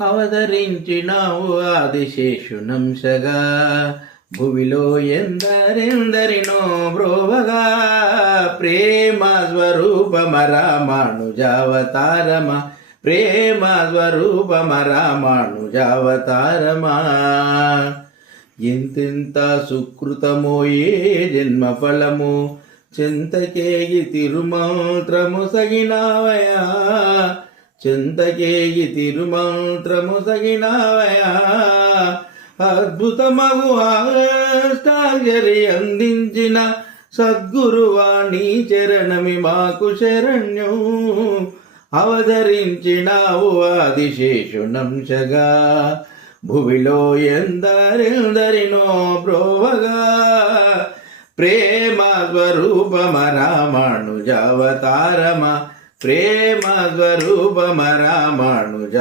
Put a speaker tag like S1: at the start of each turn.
S1: అవతరించినావు ఆదిశేషునంశగా భువిలో ఎందరెందరినో బ్రోవగా. ప్రేమ స్వరూపమ రామానుజావతారమ. ప్రేమ స్వరూపమ రామానుజావతారమా. ఎంతెంత సుకృతమో జన్మ ఫలము చింతకేగి తిరుమంత్రము సగినావయా. చింతకేయి తిరుమంత్రము సగినావయా? అద్భుతమగు ఆష్టాంజలి అందించిన సద్గురువాణి చరణమి మాకు శరణ్యు. అవతరించినావు ఆదిశేషునంశగా. భువిలో ఎందరెందరినో బ్రోవగా ప్రేమ స్వరూపమ రామానుజావతారమ ప్రేమ స్వరూపమ రామానుజావతారమా